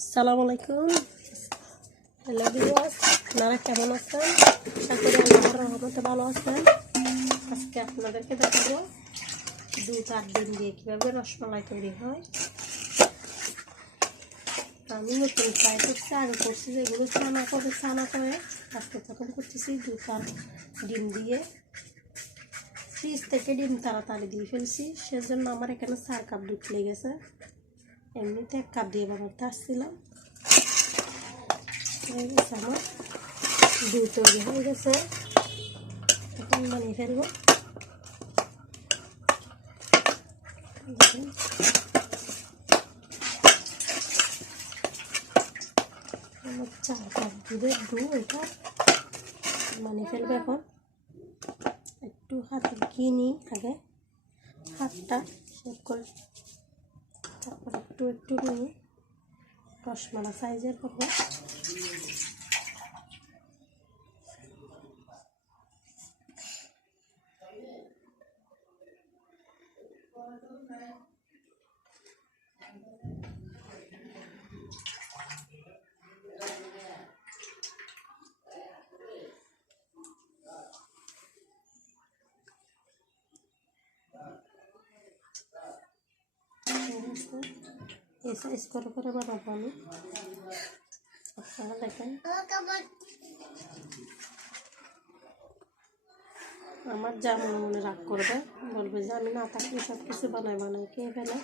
আসসালামু আলাইকুম। Hello viewers, আপনারা কেমন আছেন? আশা করি আল্লাহর রহমতে ভালো আছেন। আজকে আপনাদেরকে দেখাবো দুধ আর ডিম দিয়ে কীভাবে রসমালাই তৈরি হয়। আমি নতুন ট্রাই করছি, আগে করছি যেগুলো ছানা করে আজকে তখন করতেছি দুধ আর ডিম দিয়ে। ফ্রিজ থেকে ডিম তাড়াতাড়ি দিয়ে ফেলছি, সেজন্য আমার এখানে 4 কাপ দুধ লেগেছে। এমনিতে 1 কাপ দিয়ে বানাতে আসছিলাম। হয়ে গেছে আমার দুধ তৈরি হয়ে গেছে, এখন বানিয়ে ফেলবো। আমার 4 কাপ দুধের দুধ এটা বানিয়ে ফেলবো। এখন একটু হাতে ঘি নিই, আগে হাতটা শেভ করে, তারপর একটু একটু নিয়ে রসমালাই সাইজের করবো। এই সাইজ করে বানাবো আমি, আপনারা দেখেন। আমার যা মনে মনে রাগ করবে, বলবে যে আমি না থাকলে সব কিছু বানাই খেয়ে ফেলে।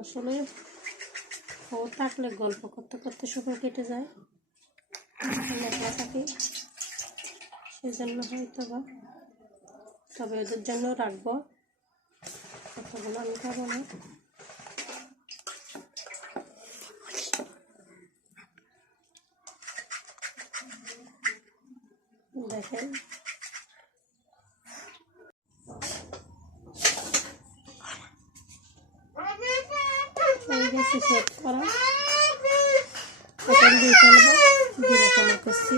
আসলে ও থাকলে গল্প করতে করতে সময় কেটে যায়, একলা থাকি সেজন্য হয়তো বা, তবে ওদের জন্য রাখবো, কতগুলো আমি খাবো না। দেখেন সেট করা, এখন দিয়ে ফেলবো। দুরকম করছি,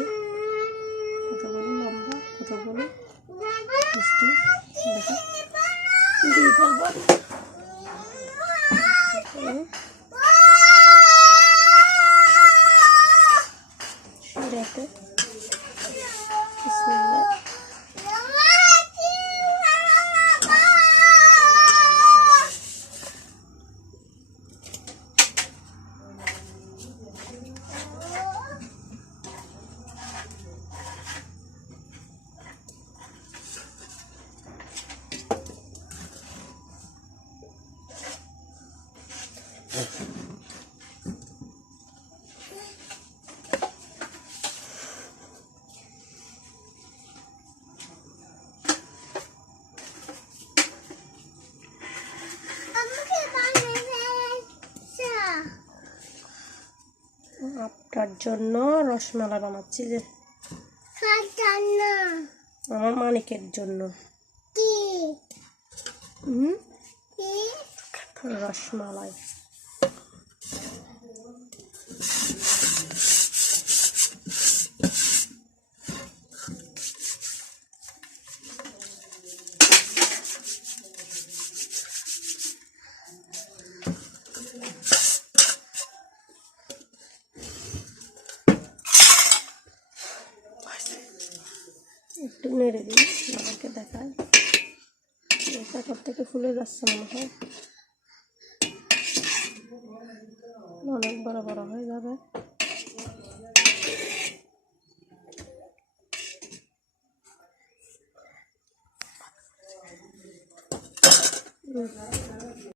কতগুলো লম্বা কতগুলো মিষ্টি, দেখো দিয়ে ফেলবো। আপনার জন্য রসমালাই বানাচ্ছি, যে আমার মানিকের জন্য রসমালাই। একটু নেড়ে দিই, আমাকে দেখায় এটা থেকে ফুলে যাচ্ছে মনে হয়, অনেক বড় বড় হয়ে যাবে।